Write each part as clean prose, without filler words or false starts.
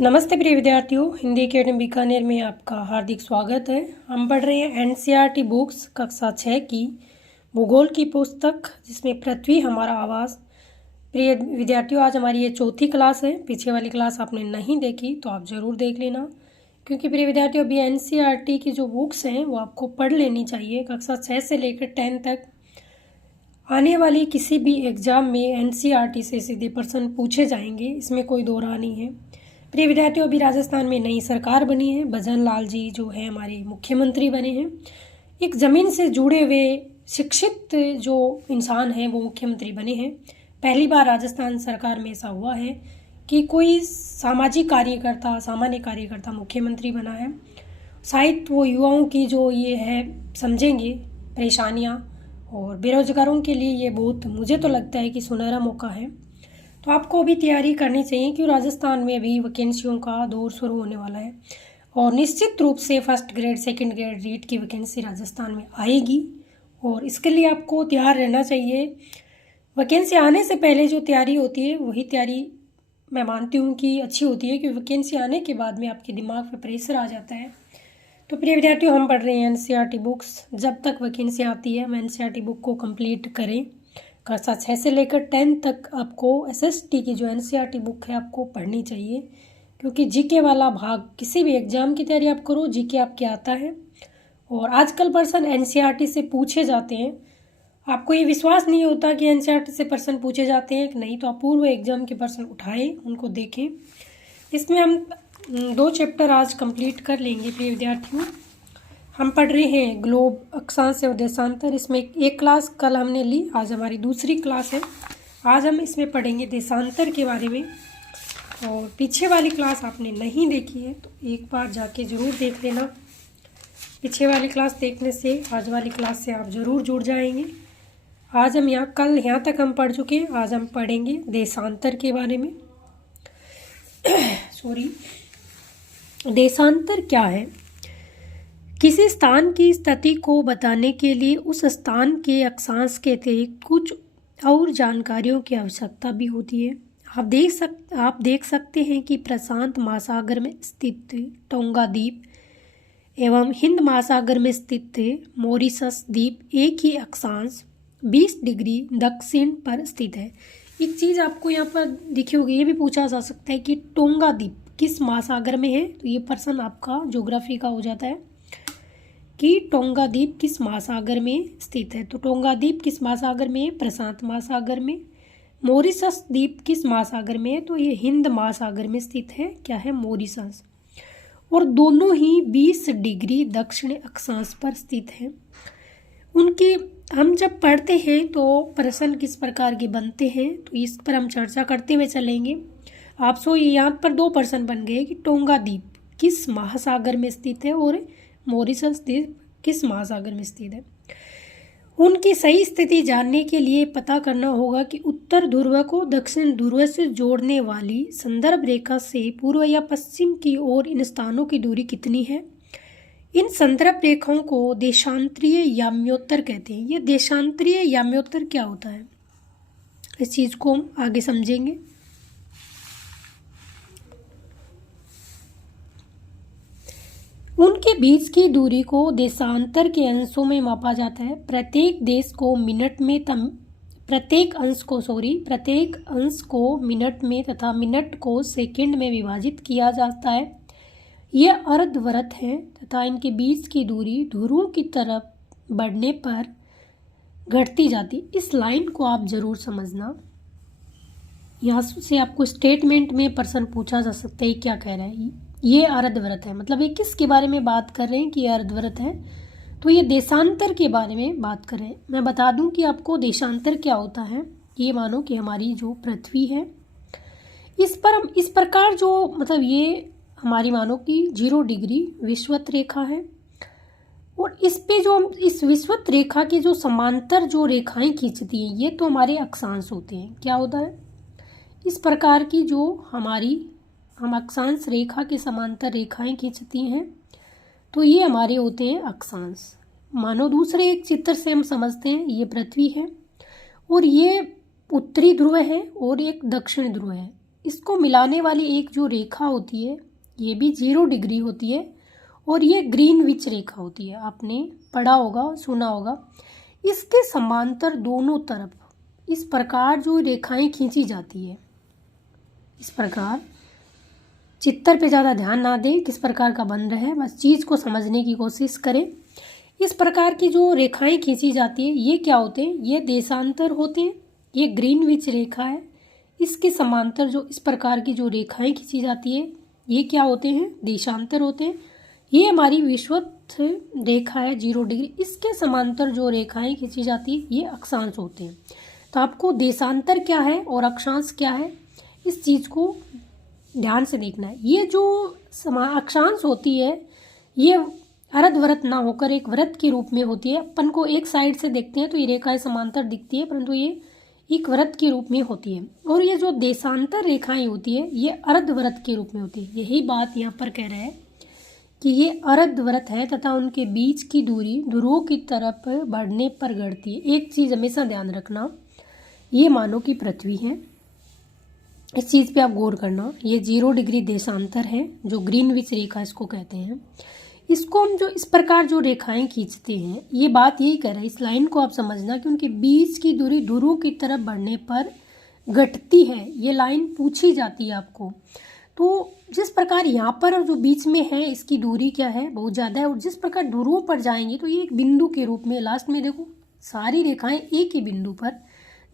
नमस्ते प्रिय विद्यार्थियों, हिंदी अकेडमी बीकानेर में आपका हार्दिक स्वागत है। हम पढ़ रहे हैं एनसीईआरटी बुक्स कक्षा 6 की भूगोल की पुस्तक जिसमें पृथ्वी हमारा आवास। प्रिय विद्यार्थियों, आज हमारी ये चौथी क्लास है। पीछे वाली क्लास आपने नहीं देखी तो आप ज़रूर देख लेना, क्योंकि प्रिय विद्यार्थियों अभी एनसीईआरटी की जो बुक्स हैं वो आपको पढ़ लेनी चाहिए। कक्षा 6 से लेकर 10 तक आने वाली किसी भी एग्ज़ाम में एनसीईआरटी से सीधे प्रश्न पूछे जाएंगे, इसमें कोई दो राय नहीं है। प्रिय विद्यार्थियों, अभी राजस्थान में नई सरकार बनी है। भजन लाल जी जो है हमारे मुख्यमंत्री बने हैं। एक ज़मीन से जुड़े हुए शिक्षित जो इंसान हैं वो मुख्यमंत्री बने हैं। पहली बार राजस्थान सरकार में ऐसा हुआ है कि कोई सामाजिक कार्यकर्ता, सामान्य कार्यकर्ता मुख्यमंत्री बना है। शायद वो युवाओं की जो ये है समझेंगे परेशानियाँ, और बेरोजगारों के लिए ये बहुत, मुझे तो लगता है कि सुनहरा मौका है। तो आपको अभी तैयारी करनी चाहिए, क्योंकि राजस्थान में अभी वैकेंसियों का दौर शुरू होने वाला है और निश्चित रूप से first grade, second grade REET की वैकेंसी राजस्थान में आएगी, और इसके लिए आपको तैयार रहना चाहिए। वैकेंसी आने से पहले जो तैयारी होती है वही तैयारी मैं मानती हूँ कि अच्छी होती है, क्योंकि वैकेंसी आने के बाद में आपके दिमाग पर प्रेशर आ जाता है। तो प्रिय विद्यार्थियों, हम पढ़ रहे हैं एनसीईआरटी बुक्स। जब तक वैकेंसी आती है हम एनसीईआरटी बुक को कंप्लीट करें। कक्षा 6 से लेकर 10 तक आपको एसएसटी की जो एनसीईआरटी बुक है आपको पढ़नी चाहिए, क्योंकि जीके वाला भाग, किसी भी एग्जाम की तैयारी आप करो जीके आपके आता है। और आजकल प्रश्न एनसीईआरटी से पूछे जाते हैं। आपको ये विश्वास नहीं होता कि एनसीईआरटी से प्रश्न पूछे जाते हैं कि नहीं, तो आप पूर्व एग्जाम के प्रश्न उठाएं, उनको देखें। इसमें हम 2 चैप्टर आज कंप्लीट कर लेंगे। प्रिय विद्यार्थियों, हम पढ़ रहे हैं ग्लोब, अक्षांश और देशांतर। इसमें एक क्लास कल हमने ली, आज हमारी दूसरी क्लास है। आज हम इसमें पढ़ेंगे देशांतर के बारे में, और पीछे वाली क्लास आपने नहीं देखी है तो एक बार जाके ज़रूर देख लेना। पीछे वाली क्लास देखने से आज वाली क्लास से आप ज़रूर जुड़ जाएंगे। आज हम कल यहाँ तक हम पढ़ चुके हैं, आज हम पढ़ेंगे देशांतर के बारे में। देशांतर क्या है? किसी स्थान की स्थिति को बताने के लिए उस स्थान के अक्षांश के अतिरिक्त कुछ और जानकारियों की आवश्यकता भी होती है। आप देख सकते हैं कि प्रशांत महासागर में स्थित टोंगा द्वीप एवं हिंद महासागर में स्थित मॉरिशस द्वीप एक ही अक्षांश 20 डिग्री दक्षिण पर स्थित है। एक चीज़ आपको यहाँ पर दिखी होगी, ये भी पूछा जा सकता है कि टोंगा द्वीप किस महासागर में है, तो ये प्रश्न आपका ज्योग्राफी का हो जाता है कि टोंगा द्वीप किस महासागर में स्थित है। तो टोंगा द्वीप किस महासागर में है? प्रशांत महासागर में। मॉरिशस द्वीप किस महासागर में है? तो ये हिंद महासागर में स्थित है। क्या है? मॉरिशस। और दोनों ही 20 डिग्री दक्षिण अक्षांश पर स्थित हैं। उनकी हम जब पढ़ते हैं तो प्रश्न किस प्रकार के बनते हैं, तो इस पर हम चर्चा करते हुए चलेंगे। आपसे यहाँ पर 2 प्रश्न बन गए कि टोंगा द्वीप किस महासागर में स्थित है और मॉरिशस द्वीप किस महासागर में स्थित है। उनकी सही स्थिति जानने के लिए पता करना होगा कि उत्तर ध्रुव को दक्षिण ध्रुव से जोड़ने वाली संदर्भ रेखा से पूर्व या पश्चिम की ओर इन स्थानों की दूरी कितनी है। इन संदर्भ रेखाओं को देशांतरीय याम्योत्तर कहते हैं। ये देशांतरीय याम्योत्तर क्या होता है, इस चीज़ को हम आगे समझेंगे। उनके बीच की दूरी को देशांतर के अंशों में मापा जाता है। प्रत्येक अंश को मिनट में तथा मिनट को सेकंड में विभाजित किया जाता है। यह अर्धवृत्त है तथा इनके बीच की दूरी ध्रुवों की तरफ बढ़ने पर घटती जाती। इस लाइन को आप जरूर समझना। यहाँ से आपको स्टेटमेंट में प्रश्न पूछा जा सकता है, क्या कह रहा है, ये अर्धवृत्त है, मतलब ये किसके बारे में बात कर रहे हैं कि ये अर्धवृत्त है, तो ये देशांतर के बारे में बात कर रहे हैं। मैं बता दूं कि आपको देशांतर क्या होता है। ये मानो कि हमारी जो पृथ्वी है, इस पर हम इस प्रकार जो, मतलब ये हमारी मानो कि 0 डिग्री विषुवत रेखा है, और इस पे जो हम इस विषुवत रेखा के जो समांतर जो रेखाएं खींचती हैं, ये तो हमारे अक्षांश होते हैं। क्या होता है? इस प्रकार की जो हम अक्षांश रेखा के समांतर रेखाएं खींचती हैं, तो ये हमारे होते हैं अक्षांश। मानो दूसरे एक चित्र से हम समझते हैं, ये पृथ्वी है और ये उत्तरी ध्रुव है और एक दक्षिण ध्रुव है। इसको मिलाने वाली एक जो रेखा होती है ये भी 0 डिग्री होती है और ये ग्रीनविच रेखा होती है, आपने पढ़ा होगा, सुना होगा। इसके समांतर दोनों तरफ इस प्रकार जो रेखाएं खींची जाती है, इस प्रकार, चित्र पे ज़्यादा ध्यान ना दें किस प्रकार का बन रहा है, बस चीज़ को समझने की कोशिश करें। इस प्रकार की जो रेखाएं खींची जाती है ये क्या होते हैं, ये देशांतर होते हैं। ये ग्रीनविच रेखा है, इसके समांतर जो इस प्रकार की जो रेखाएं खींची जाती है ये क्या होते हैं, देशांतर होते हैं। ये हमारी विषुवत रेखा है 0 डिग्री, इसके समांतर जो रेखाएं खींची जाती है ये अक्षांश होते हैं। तो आपको देशांतर क्या है और अक्षांश क्या है इस चीज़ को ध्यान से देखना है। ये जो अक्षांश होती है ये अर्धवृत्त ना होकर एक वृत्त के रूप में होती है। अपन को एक साइड से देखते हैं तो ये रेखाएं समांतर दिखती है, परंतु ये एक वृत्त के रूप में होती है। और ये जो देशांतर रेखाएं होती है ये अर्धवृत्त के रूप में होती है। यही बात यहाँ पर कह रहे हैं कि ये अर्धवृत्त है तथा उनके बीच की दूरी ध्रुवों की तरफ बढ़ने पर घटती है। एक चीज़ हमेशा ध्यान रखना, ये मानो कि पृथ्वी है, इस चीज़ पे आप गौर करना। ये 0 डिग्री देशांतर है जो ग्रीनविच रेखा इसको कहते हैं। इसको हम जो इस प्रकार जो रेखाएं खींचते हैं ये बात यही कर रहा है, इस लाइन को आप समझना कि उनके बीच की दूरी ध्रुवों की तरफ बढ़ने पर घटती है। ये लाइन पूछी जाती है आपको। तो जिस प्रकार यहाँ पर जो बीच में है इसकी दूरी क्या है, बहुत ज़्यादा है, और जिस प्रकार ध्रुवों पर जाएंगे तो ये एक बिंदु के रूप में लास्ट में देखो सारी रेखाएं एक ही बिंदु पर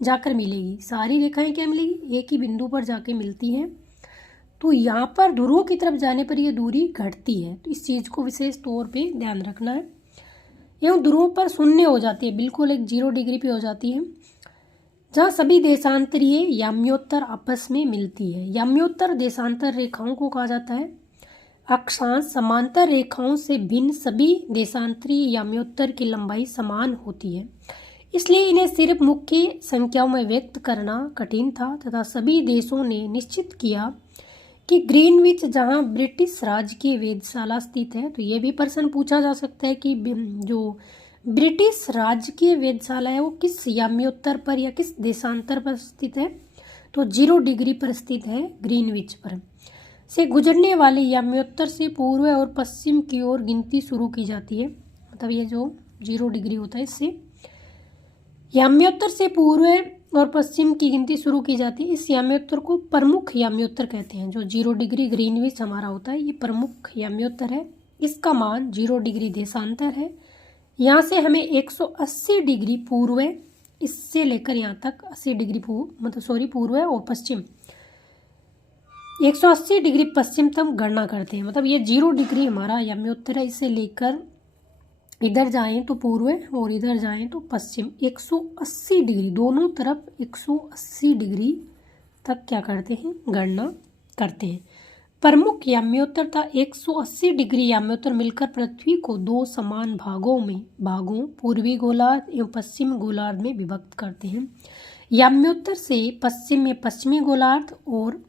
जाकर मिलेगी। सारी रेखाएं क्या मिलेगी, एक ही बिंदु पर जाके मिलती हैं। तो यहाँ पर ध्रुवों की तरफ जाने पर यह दूरी घटती है, तो इस चीज़ को विशेष तौर पे ध्यान रखना है। एवं ध्रुवों पर शून्य हो जाती है, बिल्कुल एक 0 डिग्री पे हो जाती है, जहाँ सभी देशांतरीय याम्योत्तर आपस में मिलती है। याम्योत्तर देशांतर रेखाओं को कहा जाता है। अक्षांश समांतर रेखाओं से भिन्न सभी देशांतरीय याम्योत्तर की लंबाई समान होती है, इसलिए इन्हें सिर्फ मुख्य संख्याओं में व्यक्त करना कठिन था तथा सभी देशों ने निश्चित किया कि ग्रीनविच जहां ब्रिटिश राज की वेधशाला स्थित है, तो ये भी प्रश्न पूछा जा सकता है कि जो ब्रिटिश राज्य की वेधशाला है वो किस याम्योत्तर पर या किस देशांतर पर स्थित है, तो 0 डिग्री पर स्थित है, ग्रीनविच पर। से गुजरने वाले याम्योत्तर से पूर्व और पश्चिम की ओर गिनती शुरू की जाती है। मतलब ये जो 0 डिग्री होता है इससे याम्योत्तर से पूर्व और पश्चिम की गिनती शुरू की जाती है। इस याम्योत्तर को प्रमुख याम्योत्तर कहते हैं। जो 0 डिग्री ग्रीनविच हमारा होता है ये प्रमुख याम्योत्तर है। इसका मान 0 डिग्री देशांतर है। यहाँ से हमें 180 डिग्री पूर्व, इससे लेकर यहाँ तक 80 डिग्री पूर्व और पश्चिम 180 डिग्री पश्चिम तक गणना करते हैं। मतलब ये 0 डिग्री हमारा याम्योत्तर है, इससे लेकर इधर जाएं तो पूर्व और इधर जाएं तो पश्चिम 180 डिग्री, दोनों तरफ 180 डिग्री तक क्या करते हैं, गणना करते हैं। प्रमुख याम्योत्तर था 180 डिग्री याम्योत्तर मिलकर पृथ्वी को 2 समान भागों पूर्वी गोलार्ध एवं पश्चिम गोलार्ध में विभक्त करते हैं। याम्योत्तर से पश्चिम में पश्चिमी गोलार्ध और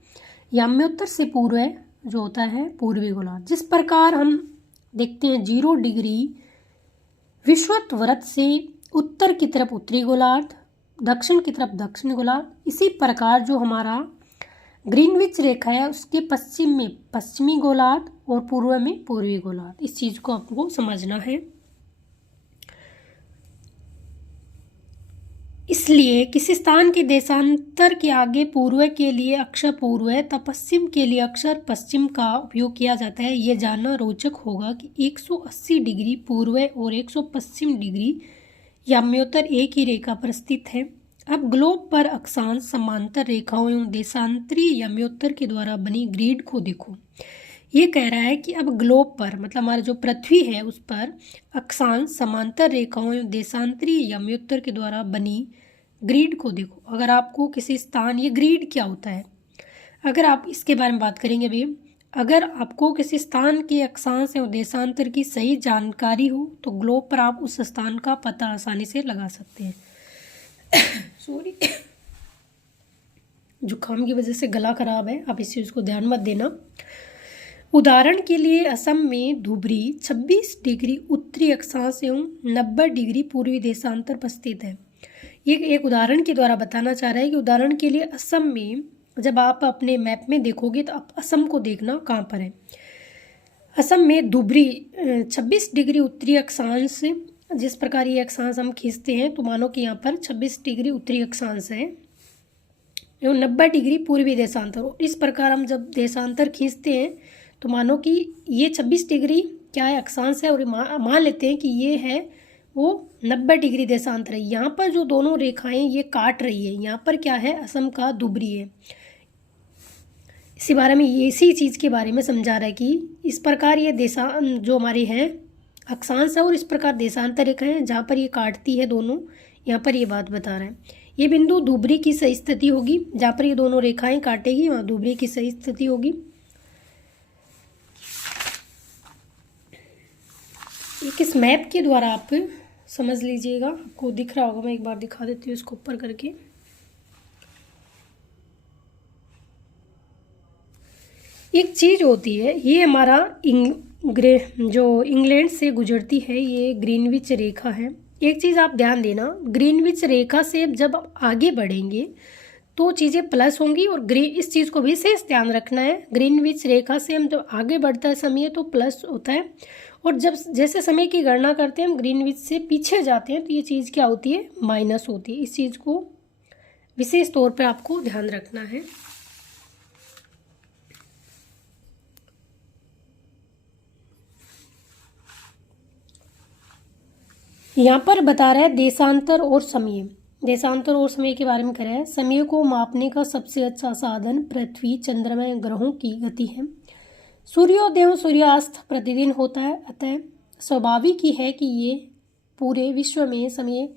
याम्योत्तर से पूर्व जो होता है पूर्वी गोलार्ध। जिस प्रकार हम देखते हैं 0 डिग्री विषुवत वृत्त से उत्तर की तरफ उत्तरी गोलार्ध, दक्षिण की तरफ दक्षिणी गोलार्ध, इसी प्रकार जो हमारा ग्रीनविच रेखा है उसके पश्चिम में पश्चिमी गोलार्ध और पूर्व में पूर्वी गोलार्ध। इस चीज़ को आपको समझना है। इसलिए किसी स्थान के देशांतर के आगे पूर्व के लिए अक्षर पूर्व तथा पश्चिम के लिए अक्षर पश्चिम का उपयोग किया जाता है। यह जानना रोचक होगा कि 180 डिग्री पूर्व और 150 डिग्री याम्योत्तर एक ही रेखा पर स्थित है। अब ग्लोब पर अक्षांश समांतर रेखाओं एवं देशांतरीय याम्योत्तर के द्वारा बनी ग्रिड को देखो। ये कह रहा है कि अब ग्लोब पर मतलब हमारा जो पृथ्वी है उस पर अक्षांश समांतर रेखाओं एवं देशांतरीय याम्योत्तर के द्वारा बनी ग्रिड को देखो। अगर आपको किसी स्थान, ये ग्रिड क्या होता है, अगर आप इसके बारे में बात करेंगे अभी, अगर आपको किसी स्थान के अक्षांश एवं देशांतर की सही जानकारी हो तो ग्लोब पर आप उस स्थान का पता आसानी से लगा सकते हैं। सॉरी, जुकाम की वजह से गला खराब है, आप इस चीज़ को ध्यान मत देना। उदाहरण के लिए असम में धुबरी 26 डिग्री उत्तरी अक्षांश एवं 90 डिग्री पूर्वी देशांतर पर स्थित है। ये एक उदाहरण के द्वारा बताना चाह रहा है कि उदाहरण के लिए असम में जब आप अपने मैप में देखोगे तो आप असम को देखना कहाँ पर है। असम में धुबरी 26 डिग्री उत्तरी अक्षांश, जिस प्रकार ये अक्षांश हम खींचते हैं तो मानो कि यहाँ पर 26 डिग्री उत्तरी अक्षांश है एवं 90 डिग्री पूर्वी देशांतर। और इस प्रकार हम जब देशांतर खींचते हैं तो मानो कि ये 26 डिग्री क्या है, अक्षांश है, और मान लेते हैं कि ये है वो 90 डिग्री देशांतर है। यहाँ पर जो दोनों रेखाएं ये काट रही है, यहाँ पर क्या है, असम का धुबरी है। इसी बारे में, इसी चीज़ के बारे में समझा रहा है कि इस प्रकार ये जो हमारे हैं अक्षांश है और इस प्रकार देशांतर रेखा है जहाँ पर ये काटती है दोनों, यहाँ पर ये बात बता रहे हैं। ये बिंदु धुबरी की सही स्थिति होगी, जहाँ पर ये दोनों रेखाएं काटेगी वहाँ धुबरी की सही स्थिति होगी। एक इस मैप के द्वारा आप समझ लीजिएगा, आपको दिख रहा होगा, मैं एक बार दिखा देती हूँ इसको ऊपर करके। एक चीज़ होती है, ये हमारा जो इंग्लैंड से गुजरती है, ये ग्रीनविच रेखा है। एक चीज़ आप ध्यान देना, ग्रीनविच रेखा से जब आगे बढ़ेंगे तो चीज़ें प्लस होंगी, और इस चीज़ को विशेष ध्यान रखना है। ग्रीनविच रेखा से हम जब आगे बढ़ता है समय तो प्लस होता है, और जब जैसे समय की गणना करते हैं हम ग्रीनविच से पीछे जाते हैं तो ये चीज़ क्या होती है, माइनस होती है। इस चीज़ को विशेष तौर पर आपको ध्यान रखना है। यहाँ पर बता रहा है देशांतर और समय। देशांतर और समय के बारे में कह रहा है, समय को मापने का सबसे अच्छा साधन पृथ्वी, चंद्रमा, ग्रहों की गति है। सूर्योदय और सूर्यास्त प्रतिदिन होता है, अतः स्वाभाविक ही है कि ये पूरे विश्व में समय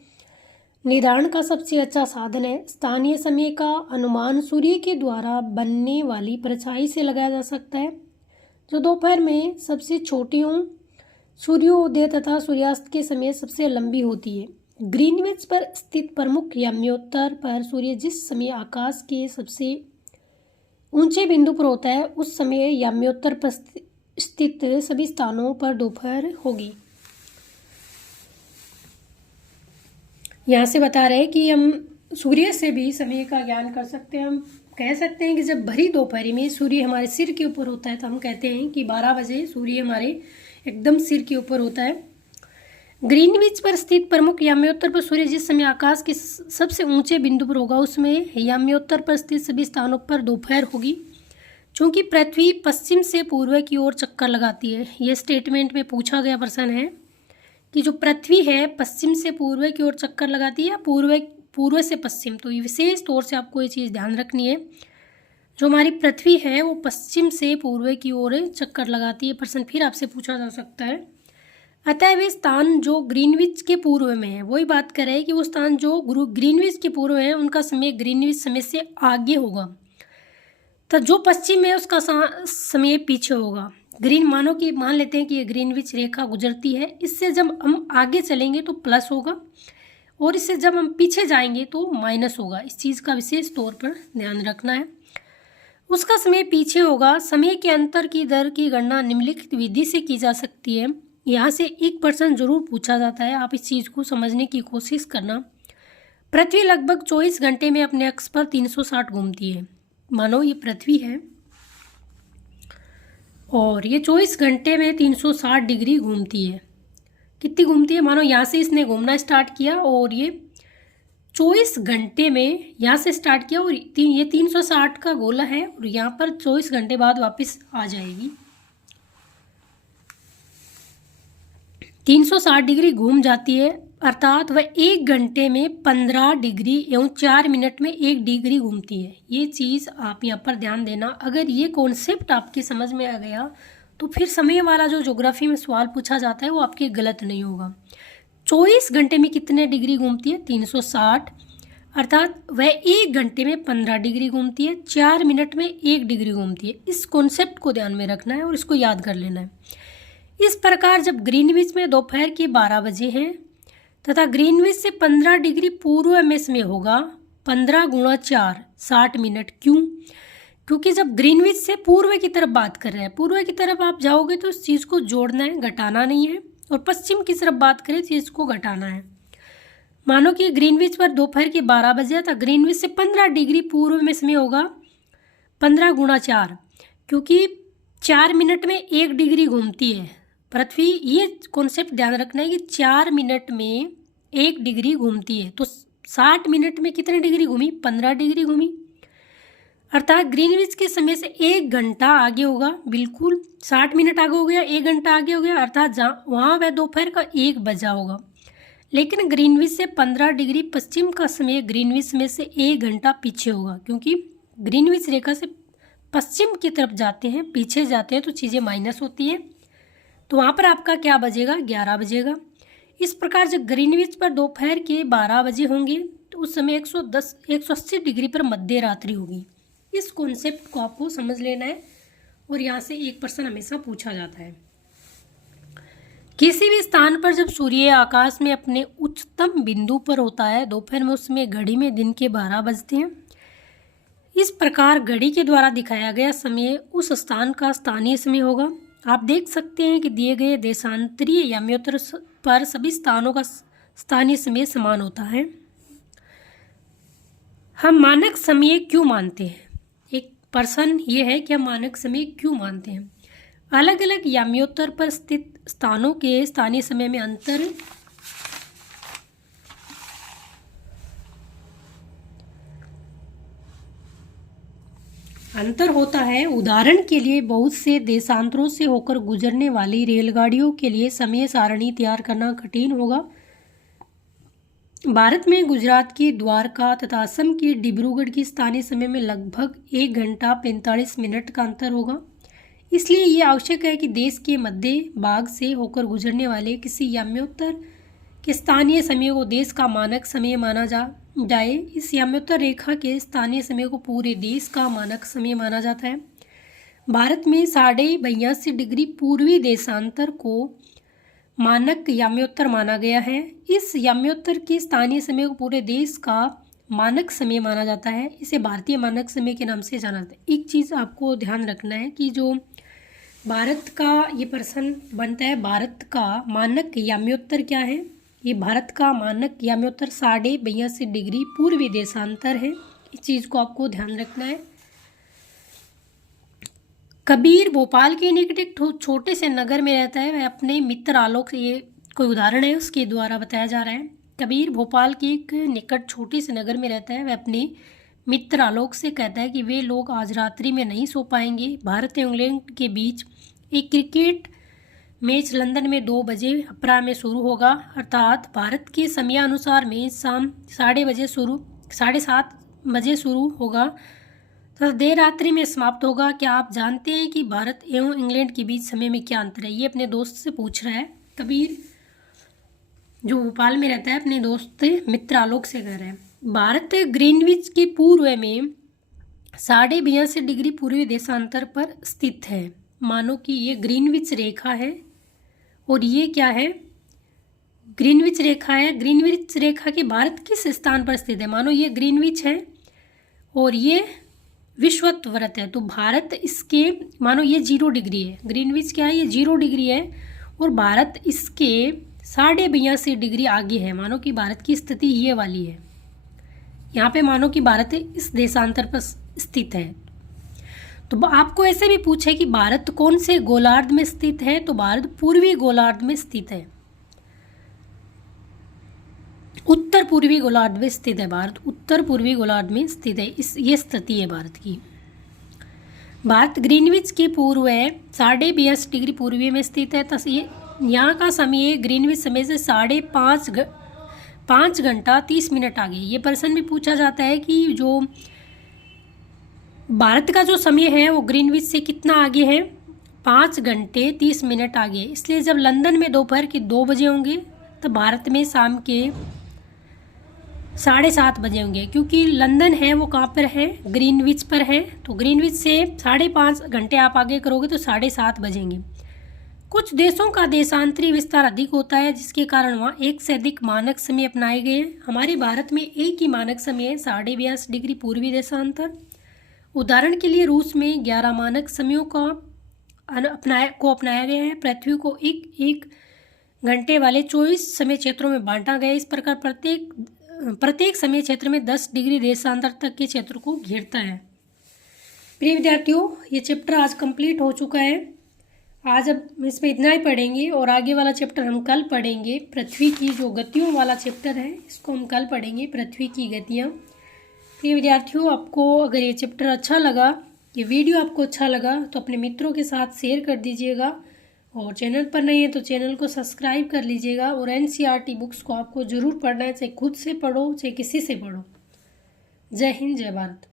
निर्धारण का सबसे अच्छा साधन है। स्थानीय समय का अनुमान सूर्य के द्वारा बनने वाली परछाई से लगाया जा सकता है, जो दोपहर में सबसे छोटी हों। सूर्योदय तथा सूर्यास्त के समय सबसे लंबी होती है। ग्रीनविच पर स्थित प्रमुख याम्योत्तर पर सूर्य जिस समय आकाश के सबसे ऊंचे बिंदु पर होता है उस समय याम्योत्तर पर स्थित सभी स्थानों पर दोपहर होगी। यहाँ से बता रहे हैं कि हम सूर्य से भी समय का ज्ञान कर सकते हैं। हम कह सकते हैं कि जब भरी दोपहरी में सूर्य हमारे सिर के ऊपर होता है तो हम कहते हैं कि 12 बजे सूर्य हमारे एकदम सिर के ऊपर होता है। ग्रीनविच पर स्थित प्रमुख याम्योत्तर पर सूर्य जिस समय आकाश के सबसे ऊंचे बिंदु पर होगा उसमें याम्योत्तर पर स्थित सभी स्थानों पर दोपहर होगी। चूंकि पृथ्वी पश्चिम से पूर्व की ओर चक्कर लगाती है, यह स्टेटमेंट में पूछा गया प्रश्न है कि जो पृथ्वी है पश्चिम से पूर्व की ओर चक्कर लगाती है या पूर्व से पश्चिम। तो ये विशेष तौर से आपको ये चीज़ ध्यान रखनी है, जो हमारी पृथ्वी है वो पश्चिम से पूर्व की ओर चक्कर लगाती है। प्रश्न फिर आपसे पूछा जा सकता है। अतः वे स्थान जो ग्रीनविच के पूर्व में है, वही बात कर रहे हैं कि वो स्थान जो ग्रीनविच के पूर्व है उनका समय ग्रीनविच समय से आगे होगा, तो जो पश्चिम है उसका समय पीछे होगा। मान लेते हैं कि ये ग्रीनविच रेखा गुजरती है, इससे जब हम आगे चलेंगे तो प्लस होगा और इससे जब हम पीछे जाएंगे तो माइनस होगा। इस चीज़ का विशेष तौर पर ध्यान रखना है। उसका समय पीछे होगा। समय के अंतर की दर की गणना निम्नलिखित विधि से की जा सकती है। यहाँ से एक प्रश्न जरूर पूछा जाता है, आप इस चीज़ को समझने की कोशिश करना। पृथ्वी लगभग 24 घंटे में अपने अक्ष पर 360 घूमती है। मानो ये पृथ्वी है और ये 24 घंटे में 360 डिग्री घूमती है। कितनी घूमती है? मानो यहाँ से इसने घूमना स्टार्ट किया और ये 24 घंटे में यहाँ से स्टार्ट किया और ये 360 का गोला है और यहाँ पर 24 घंटे बाद वापस आ जाएगी। 360 डिग्री घूम जाती है, अर्थात वह 1 घंटे में 15 डिग्री एवं 4 मिनट में 1 डिग्री घूमती है। ये चीज़ आप यहाँ पर ध्यान देना। अगर ये कॉन्सेप्ट आपकी समझ में आ गया तो फिर समय वाला जो ज्योग्राफी में सवाल पूछा जाता है वो आपके गलत नहीं होगा। 24 घंटे में कितने डिग्री घूमती है? 360, अर्थात वह 1 घंटे में 15 डिग्री घूमती है, 4 मिनट में 1 डिग्री घूमती है। इस कॉन्सेप्ट को ध्यान में रखना है और इसको याद कर लेना है। इस प्रकार जब ग्रीनविच में दोपहर के 12 बजे हैं तथा ग्रीनविच से 15 डिग्री पूर्व में समय होगा 15 × 4 60 मिनट। क्यों? क्योंकि जब ग्रीनविच से पूर्व की तरफ बात कर रहे हैं, पूर्व की तरफ आप जाओगे तो इस चीज़ को जोड़ना है, घटाना नहीं है, और पश्चिम की तरफ बात करें तो इसको घटाना है। मानो कि ग्रीनविच पर दोपहर के 12 बजे था, ग्रीनविच से 15 डिग्री पूर्व में समय होगा 15 गुणा 4, क्योंकि 4 मिनट में 1 डिग्री घूमती है पृथ्वी। ये कॉन्सेप्ट ध्यान रखना है कि 4 मिनट में 1 डिग्री घूमती है। तो 60 मिनट में कितने डिग्री घूमी? 15 डिग्री घूमी। अर्थात ग्रीनविच के समय से 1 घंटा आगे होगा। बिल्कुल 60 मिनट आगे हो गया, 1 घंटा आगे हो गया, अर्थात जहाँ वहाँ वह दोपहर का 1 बजा होगा। लेकिन ग्रीनविच से 15 डिग्री पश्चिम का समय ग्रीनविच में से 1 घंटा पीछे होगा, क्योंकि ग्रीनविच रेखा से पश्चिम की तरफ जाते हैं, पीछे जाते हैं तो चीज़ें माइनस होती हैं। तो वहाँ पर आपका क्या बजेगा? 11 बजेगा। इस प्रकार जब ग्रीनविच पर दोपहर के 12 बजे होंगे तो उस समय 180 डिग्री पर मध्य रात्रि होगी। इस कॉन्सेप्ट को आपको समझ लेना है और यहाँ से एक प्रश्न हमेशा पूछा जाता है। किसी भी स्थान पर जब सूर्य आकाश में अपने उच्चतम बिंदु पर होता है दोपहर में, उस समय घड़ी में दिन के 12 बजते हैं। इस प्रकार घड़ी के द्वारा दिखाया गया समय उस स्थान का स्थानीय समय होगा। आप देख सकते हैं कि दिए गए देशांतरीय याम्योत्तर पर सभी स्थानों का स्थानीय समय समान होता है। हम मानक समय क्यों मानते हैं? एक प्रश्न ये है कि हम मानक समय क्यों मानते हैं। अलग अलग याम्योत्तर पर स्थित स्थानों के स्थानीय समय में अंतर होता है। उदाहरण के लिए बहुत से देशांतरों से होकर गुजरने वाली रेलगाड़ियों के लिए समय सारणी तैयार करना कठिन होगा। भारत में गुजरात की द्वारका तथा असम की डिब्रूगढ़ की स्थानीय समय में लगभग 1 घंटा 45 मिनट का अंतर होगा। इसलिए ये आवश्यक है कि देश के मध्य भाग से होकर गुजरने वाले किसी याम्योत्तर के स्थानीय समय को देश का मानक समय माना जाए। इस याम्योत्तर रेखा के स्थानीय समय को पूरे देश का मानक समय माना जाता है। भारत में 82.5 डिग्री पूर्वी देशांतर को मानक याम्योत्तर माना गया है। इस याम्योत्तर के स्थानीय समय को पूरे देश का मानक समय माना जाता है। इसे भारतीय मानक समय के नाम से जाना जाता है। एक चीज़ आपको ध्यान रखना है कि जो भारत का ये प्रश्न बनता है, भारत का मानक याम्योत्तर क्या है? ये भारत का मानक याम्योत्तर 82.5 डिग्री पूर्वी देशांतर है। इस चीज़ को आपको ध्यान रखना है। कबीर भोपाल के निकट एक छोटे से नगर में रहता है। वह अपने मित्र आलोक, ये कोई उदाहरण है उसके द्वारा बताया जा रहा है। कबीर भोपाल के एक निकट छोटे से नगर में रहता है। वह अपने मित्र आलोक से कहता है कि वे लोग आज रात्रि में नहीं सो पाएंगे। भारत और इंग्लैंड के बीच एक क्रिकेट मैच लंदन में 2 बजे अपराह्न में शुरू होगा, अर्थात भारत के समयानुसार मैच शाम 7:30 बजे शुरू होगा तथा देर रात्रि में समाप्त होगा। क्या आप जानते हैं कि भारत एवं इंग्लैंड के बीच समय में क्या अंतर है? ये अपने दोस्त से पूछ रहा है। कबीर जो भोपाल में रहता है अपने दोस्त मित्र आलोक से कह रहा है। भारत ग्रीनविच के पूर्व में 82.5 डिग्री पूर्वी देशांतर पर स्थित है। मानो कि ये ग्रीनविच रेखा है और ये क्या है? ग्रीनविच रेखा है। ग्रीनविच रेखा के भारत किस स्थान पर स्थित है? मानो ये ग्रीनविच है और ये विषुवत है। तो भारत इसके, मानो ये 0 डिग्री है। ग्रीनविच क्या है? ये 0 डिग्री है और भारत इसके 82.5 डिग्री आगे है। मानो कि भारत की स्थिति ये वाली है। यहाँ पे मानो कि भारत इस देशांतर पर स्थित है। तो आपको ऐसे भी पूछे कि भारत कौन से गोलार्ध में स्थित है? तो भारत पूर्वी गोलार्ध में स्थित है, उत्तर पूर्वी गोलार्ध में स्थित है। भारत उत्तर पूर्वी गोलार्ध में स्थित है। ये स्थिति है भारत की। भारत ग्रीनविच के पूर्व 82.5 डिग्री पूर्वी में स्थित है। यहाँ का समय ग्रीनविच समय से 5 घंटा 30 मिनट आगे। ये प्रश्न भी पूछा जाता है कि जो भारत का जो समय है वो ग्रीनविच से कितना आगे है? 5 घंटे 30 मिनट आगे। इसलिए जब लंदन में दोपहर के 2 बजे होंगे तो भारत में शाम के 7:30 बजे होंगे, क्योंकि लंदन है वो कहाँ पर है? ग्रीनविच पर है। तो ग्रीनविच से 5.5 घंटे आप आगे करोगे तो 7:30 बजेंगे। कुछ देशों का देशांतरी विस्तार अधिक होता है, जिसके कारण वहाँ एक से अधिक मानक समय अपनाए गए हैं। हमारे भारत में एक ही मानक समय है, 82.5 डिग्री पूर्वी देशांतर। उदाहरण के लिए रूस में 11 मानक समयों को अपनाया गया है। पृथ्वी को एक घंटे वाले 24 समय क्षेत्रों में बांटा गया है। इस प्रकार प्रत्येक समय क्षेत्र में 10 डिग्री देशांतर तक के क्षेत्र को घेरता है। प्रिय विद्यार्थियों, ये चैप्टर आज कंप्लीट हो चुका है। आज अब इसमें इतना ही पढ़ेंगे और आगे वाला चैप्टर हम कल पढ़ेंगे। पृथ्वी की जो गतियों वाला चैप्टर है इसको हम कल पढ़ेंगे, पृथ्वी की गतियाँ। प्रिय विद्यार्थियों, आपको अगर ये चैप्टर अच्छा लगा, ये वीडियो आपको अच्छा लगा तो अपने मित्रों के साथ शेयर कर दीजिएगा और चैनल पर नहीं है तो चैनल को सब्सक्राइब कर लीजिएगा। और एनसीईआरटी बुक्स को आपको ज़रूर पढ़ना है, चाहे खुद से पढ़ो चाहे किसी से पढ़ो। जय हिंद, जय भारत।